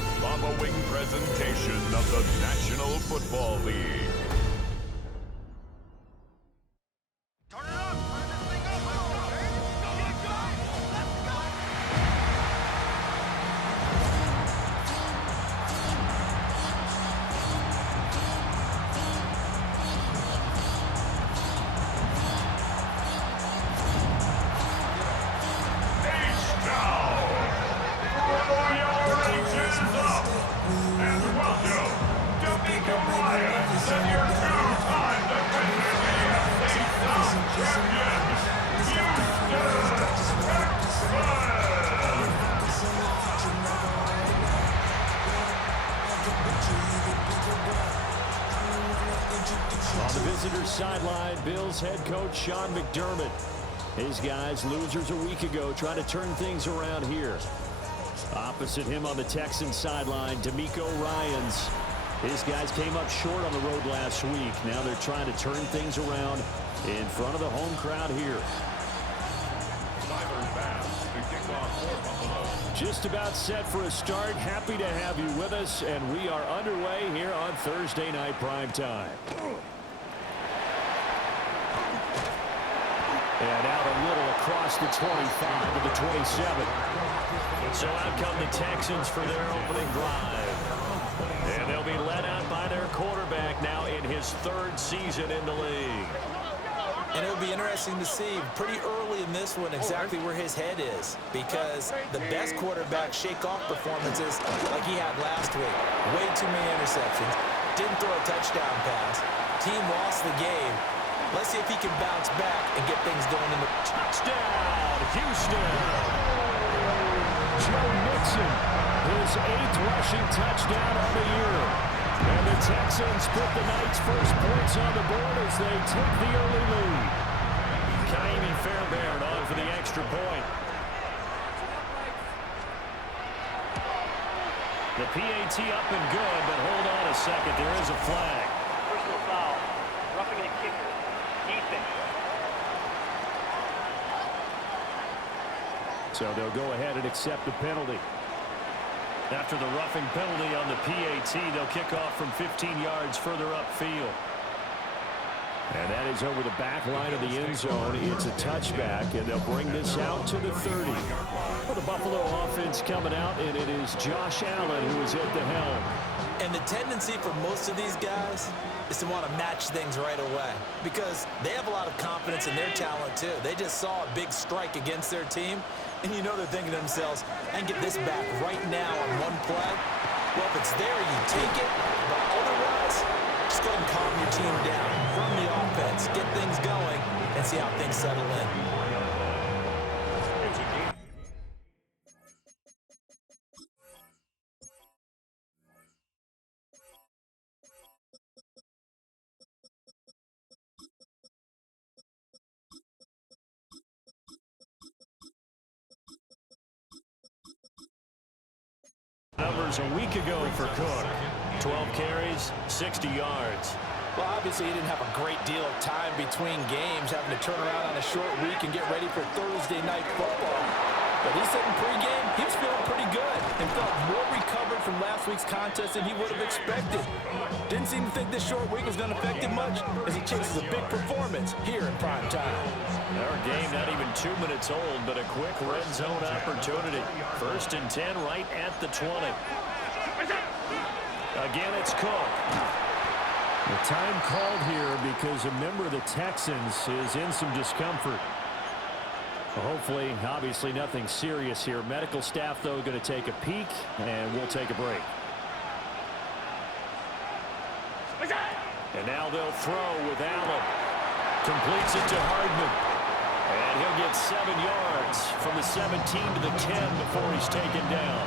The following presentation of the National Football League. Turn it up! Turn this thing up! Let's go! Let's go! Let's go! On the visitor's sideline, Bills head coach Sean McDermott. His guys, losers a week ago, trying to turn things around here. Opposite him on the Texans sideline, D'Amico Ryans. His guys came up short on the road last week. Now they're trying to turn things around in front of the home crowd here. Just about set for a start. Happy to have you with us, and we are underway here on Thursday Night Prime Time. And out a little across the 25 to the 27. So out come the Texans for their opening drive. And they'll be led out by their quarterback now in his third season in the league. And it'll be interesting to see pretty early in this one exactly where his head is, because the best quarterback shake-off performances like he had last week. Way too many interceptions. Didn't throw a touchdown pass. Team lost the game. Let's see if he can bounce back and get things going in the touchdown, Houston. Joe Mixon, his 8th rushing touchdown of the year. And the Texans put the night's first points on the board as they take the early lead. Kaimi Fairbairn on for the extra point. The PAT up and good, but hold on a second. There is a flag. Personal foul. Roughing a kicker. Defense. So they'll go ahead and accept the penalty. After the roughing penalty on the PAT, they'll kick off from 15 yards further upfield. And that is over the back line of the end zone. It's a touchback, and they'll bring this out to the 30. For the Buffalo offense coming out, and it is Josh Allen who is at the helm. And the tendency for most of these guys is to want to match things right away, because they have a lot of confidence in their talent too. They just saw a big strike against their team, and you know they're thinking to themselves, I can get this back right now on one play. Well, if it's there, you take it, but otherwise, just go ahead and calm your team down, run the offense, get things going, and see how things settle in. Numbers a week ago for Cook. 12 carries, 60 yards. Well, obviously he didn't have a great deal of time between games, having to turn around on a short week and get ready for Thursday night football. But he said in pregame he was feeling pretty good and felt more recovered from last week's contest than he would have expected. Didn't seem to think this short week was going to affect him much as he chases a big performance here in prime time. Our game not even 2 minutes old, but a quick red zone opportunity. 1st and 10 right at the 20. Again, it's Cook. The time called here because a member of the Texans is in some discomfort. Hopefully, obviously nothing serious here. Medical staff, though, going to take a peek, and we'll take a break. And now they'll throw with Allen. Completes it to Hardman. And he'll get 7 yards from the 17 to the 10 before he's taken down.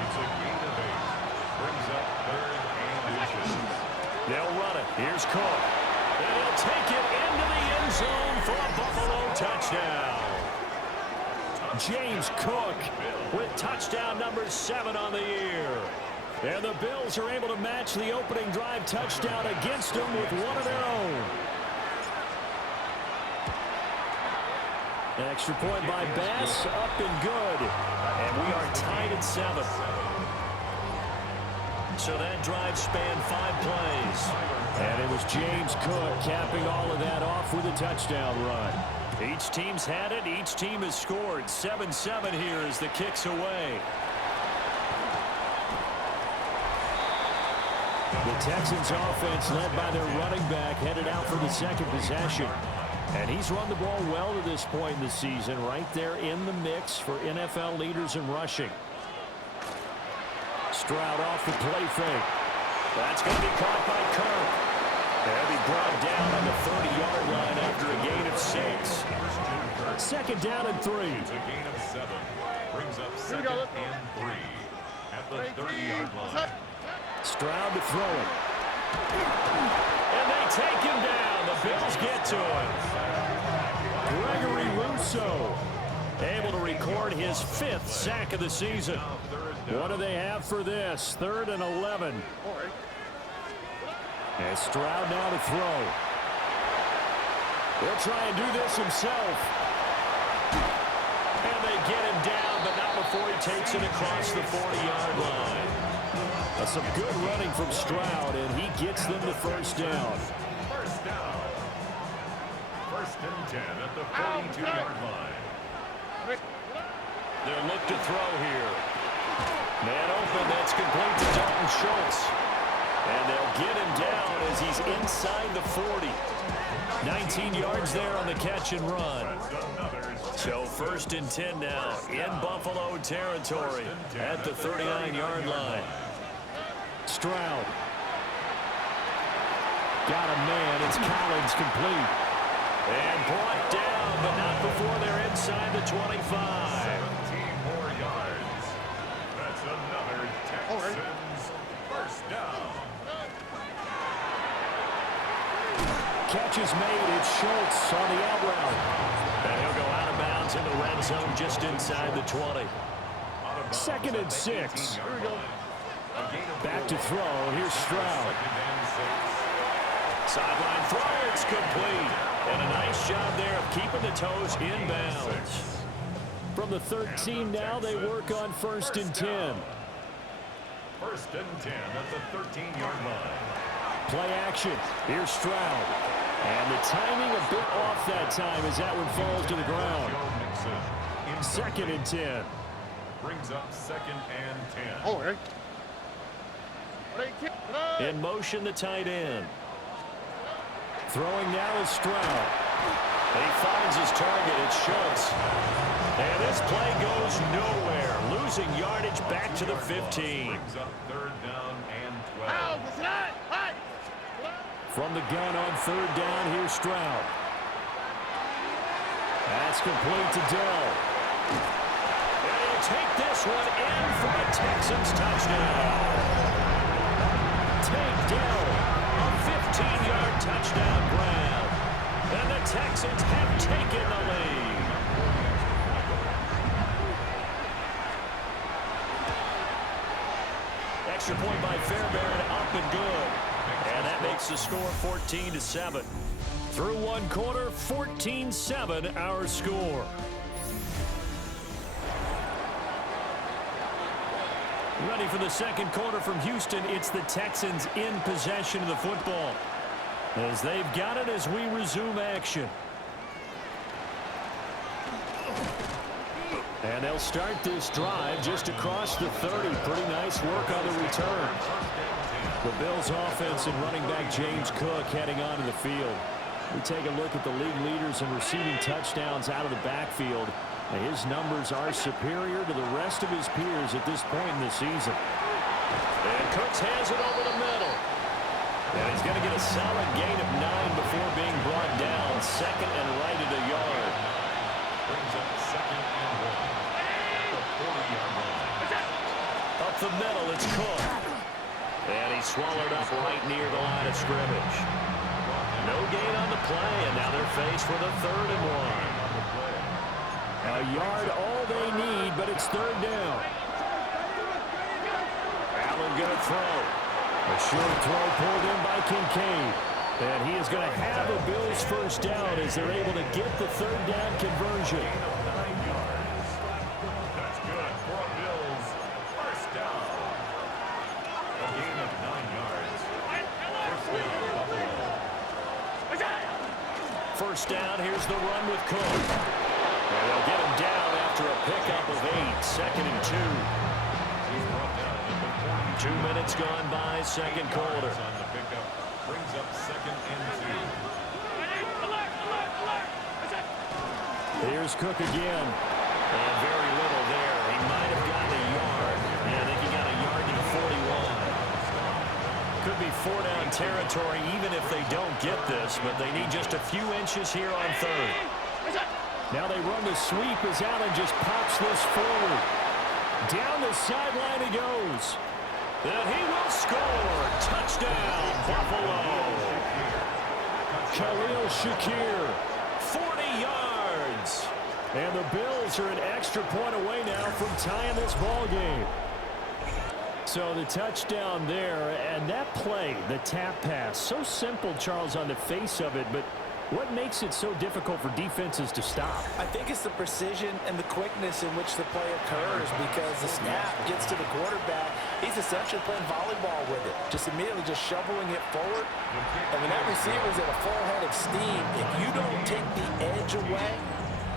It's a gain of 8. Brings up 3rd and inches. They'll run it. Here's Cook. And he'll take it into the end zone for a Buffalo touchdown. James Cook with touchdown number 7 on the year. And the Bills are able to match the opening drive touchdown against them with one of their own. An extra point by Bass, up and good. And we are tied at 7. So that drive spanned 5 plays. And it was James Cook capping all of that off with a touchdown run. Each team's had it. Each team has scored. 7-7 here as the kick's away. The Texans offense led by their running back headed out for the second possession. And he's run the ball well to this point in the season, right there in the mix for NFL leaders in rushing. Stroud off the play fake. That's going to be caught by Kirk. They'll be brought down on the 30-yard line after a gain of 6. Second down and 3. It's a gain of 7. Brings up 2nd and 3 at the 30-yard line. Stroud to throw it. And they take him down. The Bills get to him. Gregory Rousseau able to record his 5th sack of the season. What do they have for this? 3rd and 11. And Stroud now to throw. He'll try and do this himself. And they get him down, but not before he takes it across the 40-yard line. Some good running from Stroud, and he gets them the first down. First down. 1st and 10 at the 42-yard line. They'll look to throw here. Man open, that's complete to Dalton Schultz. And they'll get him down as he's inside the 40. 19 yards there on the catch and run. So 1st and 10 now in Buffalo territory at the 39-yard line. Stroud. Got a man. It's Collins complete. And brought down, but not before they're inside the 25. 17 more yards. That's another Texans first down. Catch is made. It's Schultz on the out route. And he'll go out of bounds in the red zone just inside the 20. 2nd and 6. Back to throw. Here's Stroud. Sideline throw. It's complete. And a nice job there of keeping the toes in bounds. From the 13 now, they work on 1st and 10. 1st and 10 at the 13-yard line. Play action. Here's Stroud. And the timing a bit off that time as that one falls to the ground. 2nd and 10. Brings up 2nd and 10. In motion, the tight end. Throwing now is Stroud. He finds his target. It's Schultz. And this play goes nowhere. Losing yardage back to the 15. Brings up 3rd down and 12. From the gun on 3rd down, here's Stroud. That's complete to Dell. And he'll take this one in for a Texans touchdown. Take Dell. A 15-yard touchdown grab. And the Texans have taken the lead. Extra point by Fairbairn, up and good. And that makes the score 14-7. Through one quarter, 14-7 our score. Ready for the second quarter from Houston. It's the Texans in possession of the football, as they've got it as we resume action. And they'll start this drive just across the 30. Pretty nice work on the return. The Bills offense and running back James Cook heading onto the field. We take a look at the league leaders in receiving touchdowns out of the backfield. His numbers are superior to the rest of his peers at this point in the season. And Cooks has it over the middle. And he's going to get a solid gain of 9 before being brought down. 2nd and right at a yard. Brings up 2nd and 1. The 40-yard line. Up the middle, it's Cook. And he's swallowed up right near the line of scrimmage. No gain on the play, and now they're faced with a 3rd and 1. A yard all they need, but it's 3rd down. Allen going to throw. A short throw pulled in by Kincaid. And he is going to have the Bills first down as they're able to get the 3rd down conversion. 9 yards. That's good for a Bills first down. A gain first down. Here's the run with Cook. And they'll get him down after a pickup of 8. 2nd and 2. 2 minutes gone by, second quarter. On the pickup, brings up 2nd and 2. Here's Cook again. And very little there. He might have gotten a yard. Yeah, I think he got a yard to the 41. Could be 4-down territory even if they don't get this, but they need just a few inches here on 3rd. Now they run the sweep as Allen just pops this forward. Down the sideline he goes. And he will score. Touchdown, Buffalo. Khalil Shakir, 40 yards. And the Bills are an extra point away now from tying this ball game. So the touchdown there, and that play, the tap pass, so simple, Charles, on the face of it, but what makes it so difficult for defenses to stop? I think it's the precision and the quickness in which the play occurs because the snap gets to the quarterback. He's essentially playing volleyball with it, just immediately just shoveling it forward. And when that receiver's at a full head of steam, if you don't take the edge away,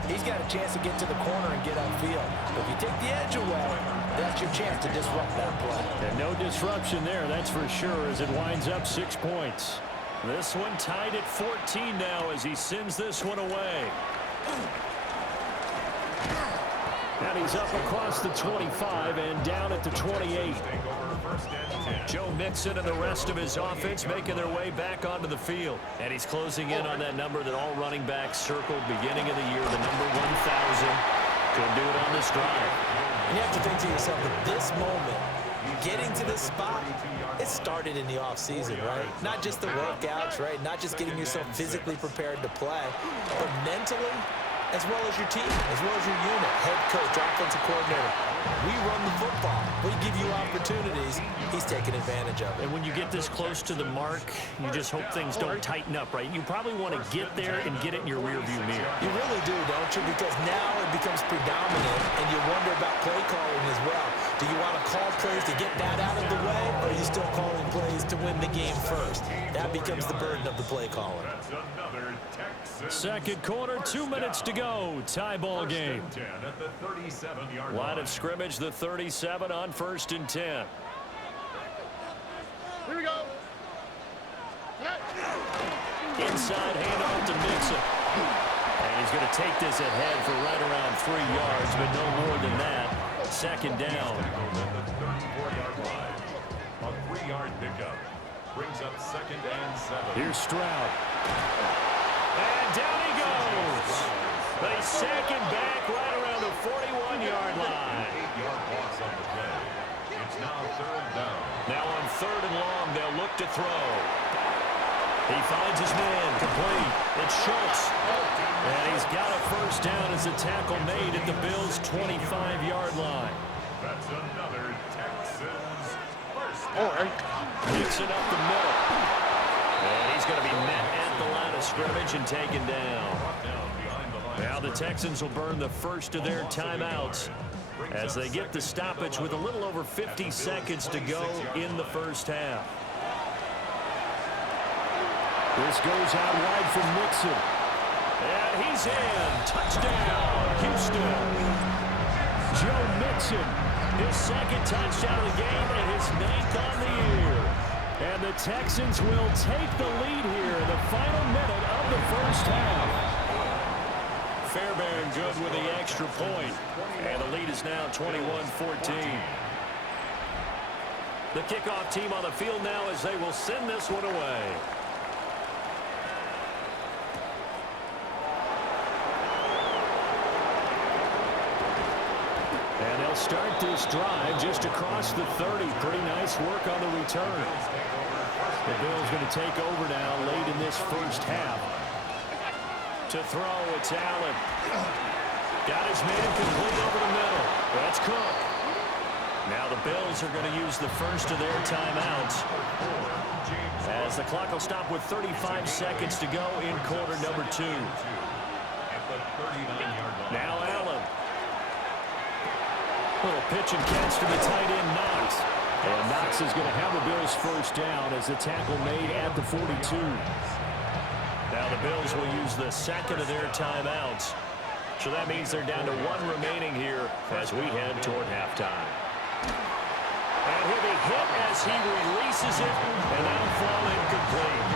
he's got a chance to get to the corner and get upfield. But if you take the edge away, that's your chance to disrupt that play. And no disruption there, that's for sure, as it winds up 6 points. This one tied at 14 now as he sends this one away. And he's up across the 25 and down at the 28. Joe Mixon and the rest of his offense making their way back onto the field. And he's closing in on that number that all running backs circled beginning of the year, the number 1,000. Couldn't do it on this drive. And you have to think to yourself that this moment, getting to this spot, it started in the offseason, right? Not just the workouts, right? Not just getting yourself physically prepared to play, but mentally, as well as your team, as well as your unit, head coach, offensive coordinator. We run the football. We give you opportunities. He's taking advantage of it. And when you get this close to the mark, you just hope things don't tighten up, right? You probably want to get there and get it in your rearview mirror. You really do, don't you? Because now it becomes predominant, and you wonder about play calling as well. Do you want to call plays to get that out of the way, or are you still calling plays to win the game first? That becomes the burden of the play caller. Second quarter, 2 minutes to go. Tie ball game. Line of scrimmage, the 37 on 1st and 10. Here we go. Inside handoff to Mixon. And he's going to take this ahead for right around 3 yards, but no more than that. 2nd down. A 3-yard pickup. Brings up 2nd and 7. Here's Stroud. And down he goes. They sack him back right around the 41-yard line. 8-yard loss on the play. It's now 3rd down. Now on 3rd and long, they'll look to throw. He finds his man, complete. It's Schultz. And he's got a first down as the tackle made at the Bills' 25-yard line. That's another Texans first down. Mixing up the middle. And he's going to be met at the line of scrimmage and taken down. Now the Texans will burn the first of their timeouts as they get the stoppage with a little over 50 seconds to go in the first half. This goes out wide from Mixon. And he's in. Touchdown, Houston. Joe Mixon, his 2nd touchdown of the game and his 9th on the year. And the Texans will take the lead here in the final minute of the first half. Fairbairn good with the extra point. And the lead is now 21-14. The kickoff team on the field now as they will send this one away. And they'll start this drive just across the 30. Pretty nice work on the return. The Bills going to take over now late in this first half. To throw, it's Allen. Got his man complete over the middle. That's Cook. Now the Bills are going to use the first of their timeouts as the clock will stop with 35 seconds to go in quarter number 2. Now Allen. Little pitch and catch to the tight end, Knox. And Knox is going to have the Bills first down as the tackle made at the 42. Now the Bills will use the second of their timeouts. So that means they're down to one remaining here as we head toward halftime. And he'll be hit as he releases it, and that'll fall incomplete.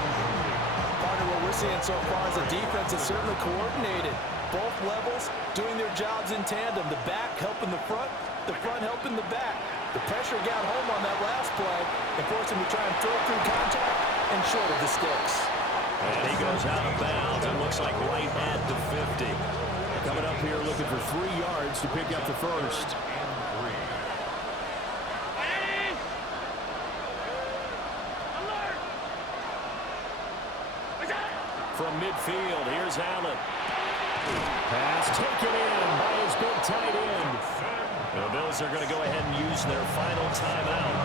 Partner, what we're seeing so far is the defense is certainly coordinated. Both levels doing their jobs in tandem. The back helping the front helping the back. The pressure got home on that last play and forced him to try and throw through contact and short of the sticks. And he goes out of bounds and looks like right at the 50. Coming up here looking for 3 yards to pick up the first. From midfield, here's Allen. Pass taken in by his big tight end. The Bills are going to go ahead and use their final timeout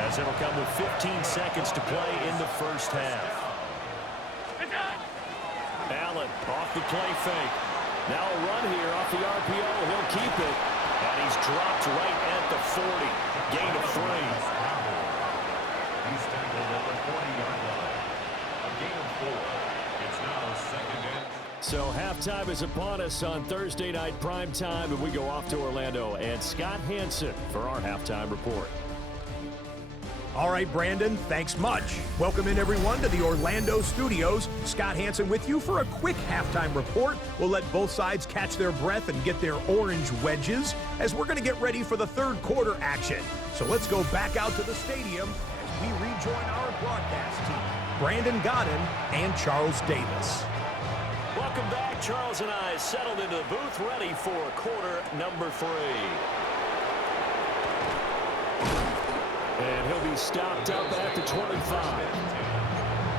as it'll come with 15 seconds to play in the first half. Allen off the play fake. Now a run here off the RPO. He'll keep it. And he's dropped right at the 40. Gain of 3. He's tackled at the 40-yard line. A gain of 4. It's now second and... So halftime is upon us on Thursday night primetime, and we go off to Orlando. And Scott Hansen for our halftime report. All right, Brandon, thanks much. Welcome in, everyone, to the Orlando studios. Scott Hansen with you for a quick halftime report. We'll let both sides catch their breath and get their orange wedges as we're going to get ready for the third quarter action. So let's go back out to the stadium as we rejoin our broadcast team, Brandon Godden and Charles Davis. Welcome back. Charles and I settled into the booth ready for quarter number 3. And he'll be stopped up at the 25.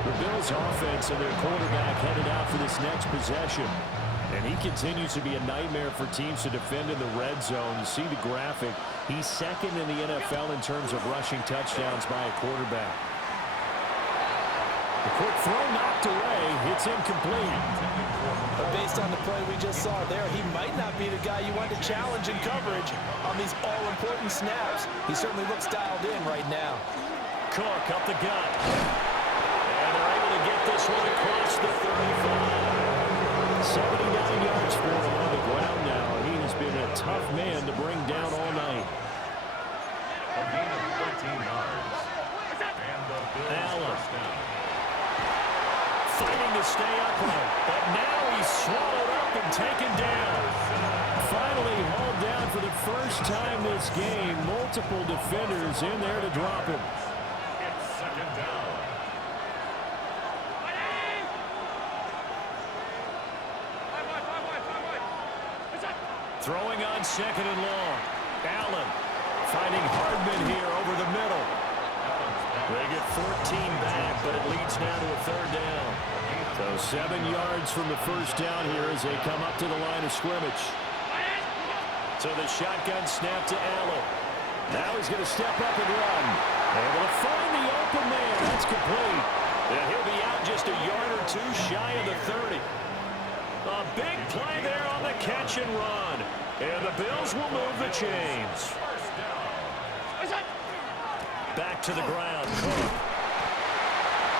The Bills offense and their quarterback headed out for this next possession. And he continues to be a nightmare for teams to defend in the red zone. You see the graphic. He's second in the NFL in terms of rushing touchdowns by a quarterback. The quick throw knocked away. It's incomplete. But based on the play we just saw there, he might not be the guy you want to challenge in coverage on these all-important snaps. He certainly looks dialed in right now. Cook up the gut. And they're able to get this one across the 35. 79 yards for him on the ground now. He has been a tough man to bring down all night. A gain of 13 yards. And the Bills first down. Fighting to stay upright, but now he's swallowed up and taken down. Finally hauled down for the first time this game. Multiple defenders in there to drop him. It's second down. Throwing on second and long. Allen finding Hardman here over the middle. They get 14 back, but it leads now to a third down. So 7 yards from the first down here as they come up to the line of scrimmage. So the shotgun snap to Allen. Now he's going to step up and run. Able to find the open man. That's complete. And he'll be out just a yard or two shy of the 30. A big play there on the catch and run. And the Bills will move the chains. Back to the ground. Cook.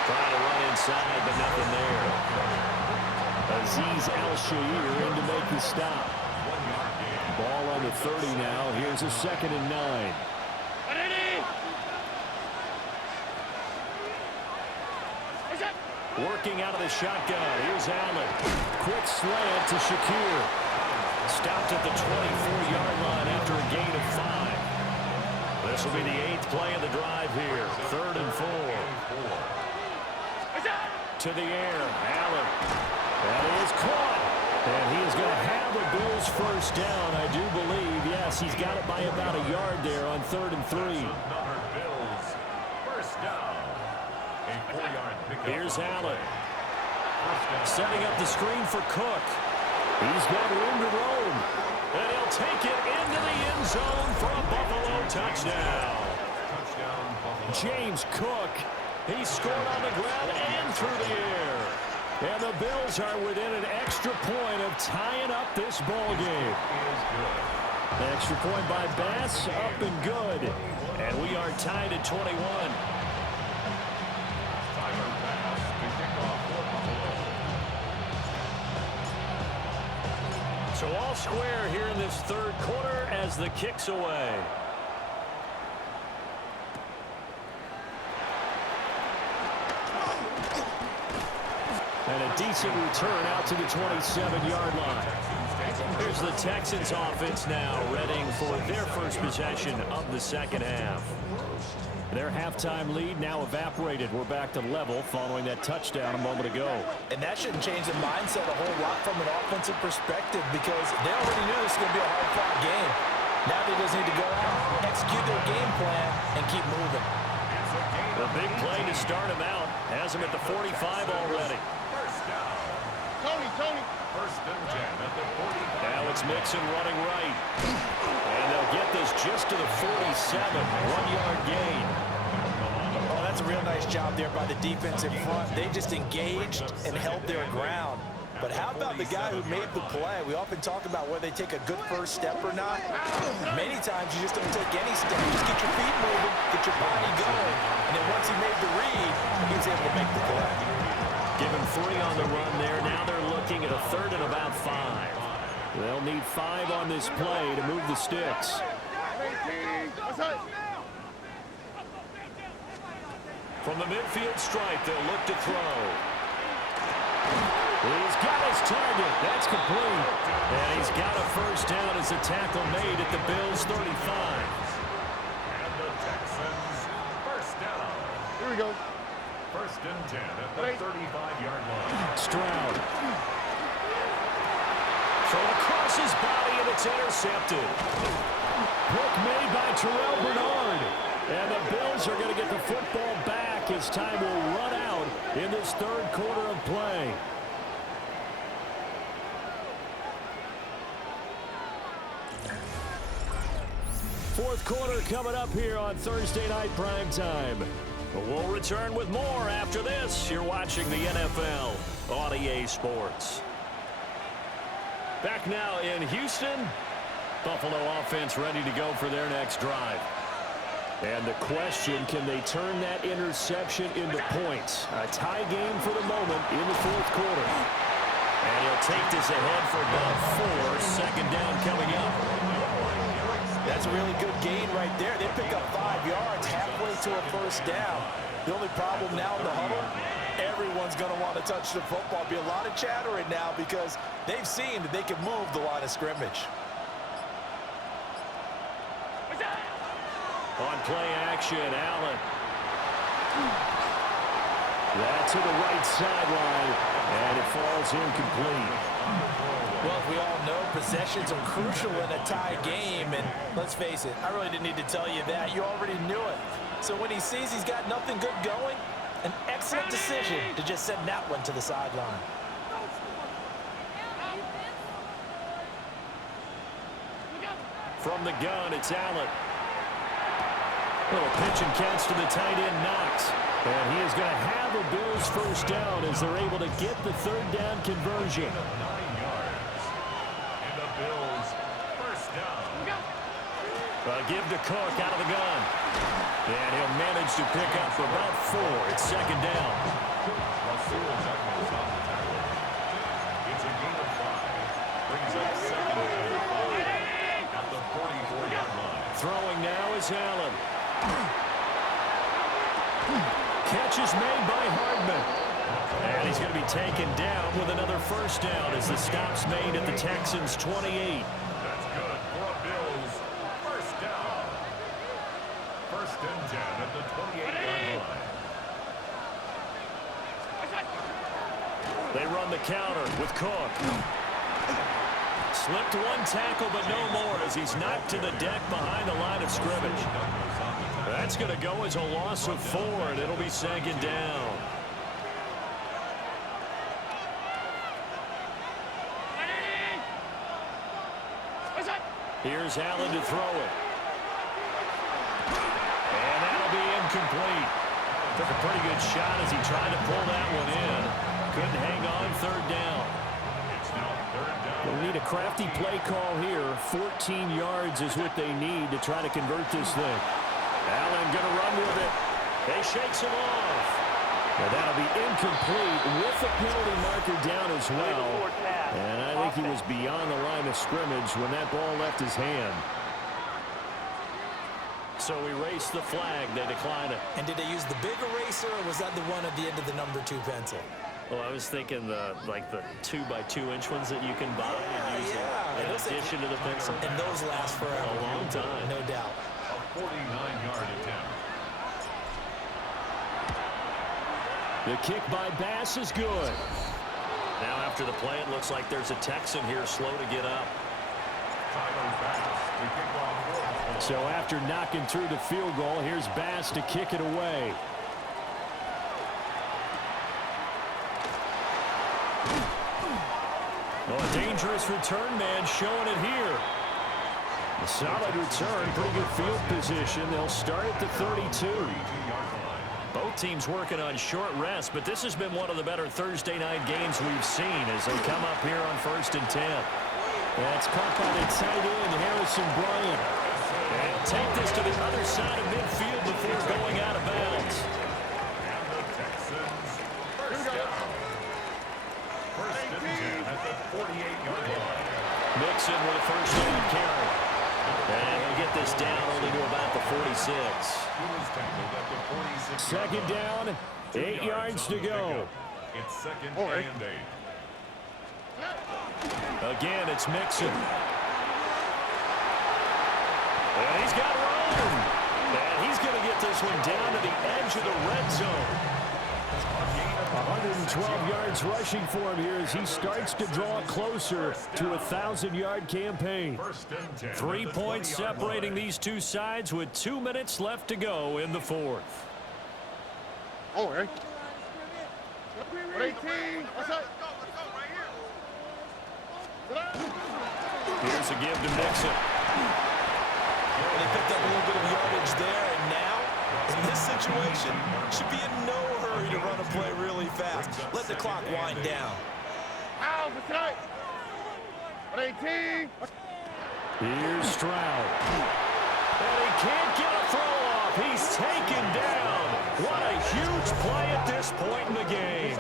Trying to run inside, but nothing there. Azeez Al-Shaair in to make the stop. Ball on the 30 now. Here's a 2nd and 9. Working out of the shotgun. Here's Allen. Quick slant to Shakir. Stopped at the 24-yard line after a gain of 5. This will be the 8th play of the drive here. 3rd and 4. To the air. Allen. That is caught. And he is going to have the Bills first down, I do believe. Yes, he's got it by about a yard there on 3rd and 3. Bills first down. A 4-yard pickup. Here's Allen. Setting up the screen for Cook. He's got room to roam. And he'll take it into the end zone for a Buffalo touchdown. James Cook. He scored on the ground and through the air. And the Bills are within an extra point of tying up this ball game. Extra point by Bass, up and good. And we are tied at 21. So all square here in this third quarter as the kick's away. And a decent return out to the 27-yard line. Here's the Texans offense now, readying for their first possession of the second half. Their halftime lead now evaporated. We're back to level following that touchdown a moment ago. And that shouldn't change the mindset a whole lot from an offensive perspective because they already knew this was going to be a hard-fought game. Now they just need to go out, execute their game plan, and keep moving. The big play to start him out has him at the 45 already. Tony. First and 10 at the 45. Now it's Mixon running right. And they'll get this just to the 47. 1-yard gain. Oh, that's a real nice job there by the defense in front. They just engaged and held their ground. But how about the guy who made the play? We often talk about whether they take a good first step or not. Many times you just don't take any step. You just get your feet moving, get your body going. And then once he made the read, he was able to make the play. Give him 3 on the run there. Now they're looking at a third and about 5. They'll need 5 on this play to move the sticks. From the midfield stripe, they'll look to throw. He's got his target. That's complete. And he's got a first down as a tackle made at the Bills' 35. And the Texans first down. Here we go. First and 10 at the 35-yard line. Stroud. Thrown across his body, and it's intercepted. Pick made by Terrell Bernard. And the Bills are going to get the football back as time will run out in this third quarter of play. Fourth quarter coming up here on Thursday Night Primetime. We'll return with more after this. You're watching the NFL on EA Sports. Back now in Houston. Buffalo offense ready to go for their next drive. And the question, can they turn that interception into points? A tie game for the moment in the fourth quarter. And he'll take this ahead for about 4. Second down coming up. That's a really good gain right there. They pick up 5 yards halfway to a first down. The only problem now in the huddle, everyone's going to want to touch the football. Be a lot of chattering now because they've seen that they can move the line of scrimmage. On play action, Allen. That to the right sideline, and it falls incomplete. Well, as we all know, possessions are crucial in a tie game, and let's face it, I really didn't need to tell you that. You already knew it. So when he sees he's got nothing good going, an excellent decision to just send that one to the sideline. From the gun, it's Allen. Little pitch and catch to the tight end, Knox. And he is going to have a Bills first down as they're able to get the third down conversion. 9 yards. And the Bills first down. Give to Cook out of the gun. And he'll manage to pick up for about 4. It's second down. Rasul's up on the tackle. It's a gain of 5. Brings up second and 5 at the 44-yard line. Throwing now is Allen. Catch is made by Hardman. And he's going to be taken down with another first down as the stop's made at the Texans' 28. That's good for a Bills first down. First and 10 at the 28-yard line. They run the counter with Cook. Slipped one tackle, but no more as he's knocked to the deck behind the line of scrimmage. That's going to go as a loss of 4, and it'll be second down. Here's Allen to throw it. And that'll be incomplete. Took a pretty good shot as he tried to pull that one in. Couldn't hang on, third down. It's now third down. They'll need a crafty play call here. 14 yards is what they need to try to convert this thing. Allen going to run with it. He shakes him off. Well, that'll be incomplete with the penalty marker down as well. And I think he was beyond the line of scrimmage when that ball left his hand. So erase the flag. They decline it. And did they use the big eraser, or was that the one at the end of the number 2 pencil? Well, I was thinking the 2x2-inch ones that you can buy and use in addition to the pencil. And those last forever. A long time. No doubt. A 49-yard attempt. The kick by Bass is good. Now after the play, it looks like there's a Texan here slow to get up. So after knocking through the field goal, here's Bass to kick it away. Oh, a dangerous return man showing it here. A solid return, pretty good field position. They'll start at the 32. Both teams working on short rest, but this has been one of the better Thursday night games we've seen as they come up here on 1st and 10. That's caught by the tight end, Harrison Bryant. And take this to the other side of midfield before going out of bounds. And the Texans first down. 1st and 10 at the 48-yard line. Mixon with a first down carry. And he'll get this down only to about the 46. He was tackled at the 46. Second down, 8 yards to go. It's 2nd and 8. Again, it's Mixon. And he's got room. And he's going to get this one down to the edge of the red zone. 112 yards rushing for him here as he starts to draw closer to a 1,000-yard campaign. 3 points separating these two sides with 2 minutes left to go in the 4th. Oh, hey. 18. What's up? Here's a give to Mixon. They picked up a little bit of yardage there, and now, in this situation, should be in no hurry to run a play really fast. Let the clock wind down. Out for tonight. 18. Here's Stroud. And he can't get a throw off. He's taken down. What a huge play at this point in the game.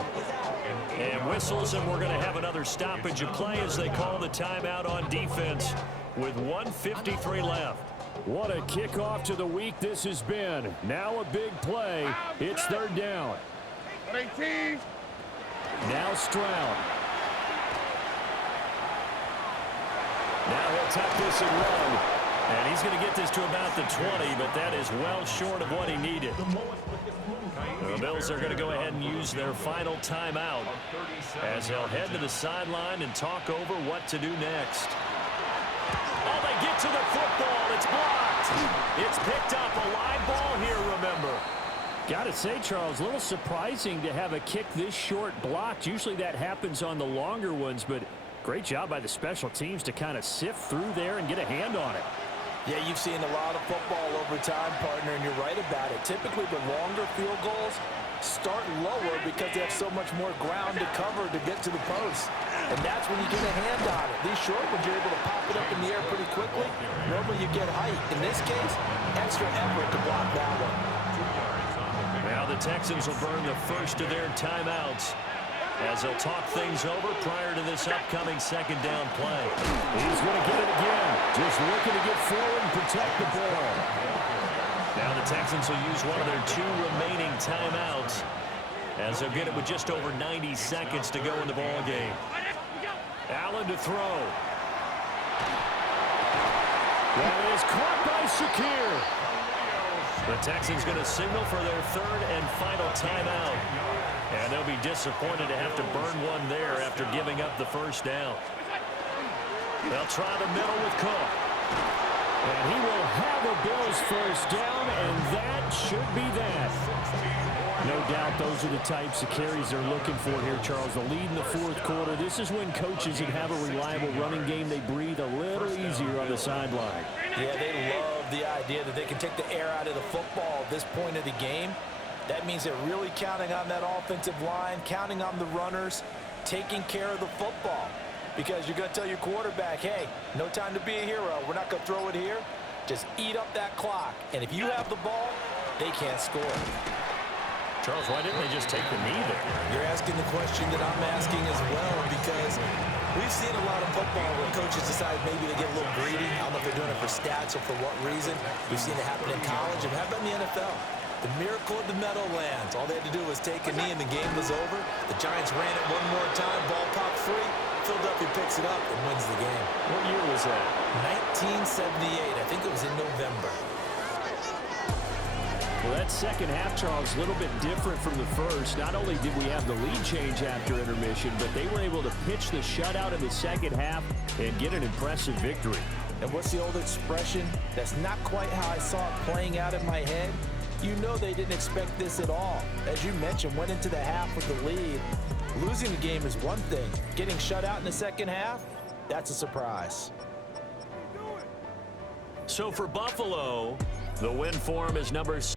And whistles, and we're going to have another stoppage of play as they call the timeout on defense with 1:53 left. What a kickoff to the week this has been. Now a big play. It's 3rd down. 18. Now Stroud. Now he'll tuck this and run. And he's going to get this to about the 20, but that is well short of what he needed. The Bills are going to go ahead and use their final timeout as they'll head to the sideline and talk over what to do next. Oh, they get to the football. It's blocked. It's picked up. A live ball here, remember. Got to say, Charles, a little surprising to have a kick this short blocked. Usually that happens on the longer ones, but great job by the special teams to kind of sift through there and get a hand on it. Yeah, you've seen a lot of football over time, partner, and you're right about it. Typically, the longer field goals start lower because they have so much more ground to cover to get to the post. And that's when you get a hand on it. These short ones, you're able to pop it up in the air pretty quickly. Normally, you get height. In this case, extra effort to block that one. Now the Texans will burn the first of their timeouts as they'll talk things over prior to this upcoming 2nd down play. He's going to get it again. Just looking to get forward and protect the ball. Now the Texans will use one of their 2 remaining timeouts as they'll get it with just over 90 seconds to go in the ball game. Allen to throw. That is caught by Shakir. The Texans going to signal for their 3rd and final timeout. And they'll be disappointed to have to burn one there after giving up the first down. They'll try the middle with Cook. And he will have a Bills first down, and that should be that. No doubt those are the types of carries they're looking for here, Charles. The lead in the 4th quarter. This is when coaches that have a reliable running game, they breathe a little easier on the sideline. Yeah, they love the idea that they can take the air out of the football at this point of the game. That means they're really counting on that offensive line, counting on the runners, taking care of the football. Because you're going to tell your quarterback, hey, no time to be a hero. We're not going to throw it here. Just eat up that clock. And if you have the ball, they can't score. Charles, why didn't they just take the knee there? You're asking the question that I'm asking as well, because we've seen a lot of football where coaches decide maybe they get a little greedy. I don't know if they're doing it for stats or for what reason. We've seen it happen in college, and how about in the NFL? The miracle of the Meadowlands. All they had to do was take a knee and the game was over. The Giants ran it one more time, ball popped free. Philadelphia picks it up and wins the game. What year was that? 1978. I think it was in November. Well, that second half, Charles, a little bit different from the first. Not only did we have the lead change after intermission, but they were able to pitch the shutout in the second half and get an impressive victory. And what's the old expression? That's not quite how I saw it playing out in my head. You know they didn't expect this at all. As you mentioned, went into the half with the lead. Losing the game is one thing. Getting shut out in the second half, that's a surprise. So for Buffalo, the win for them is number 6.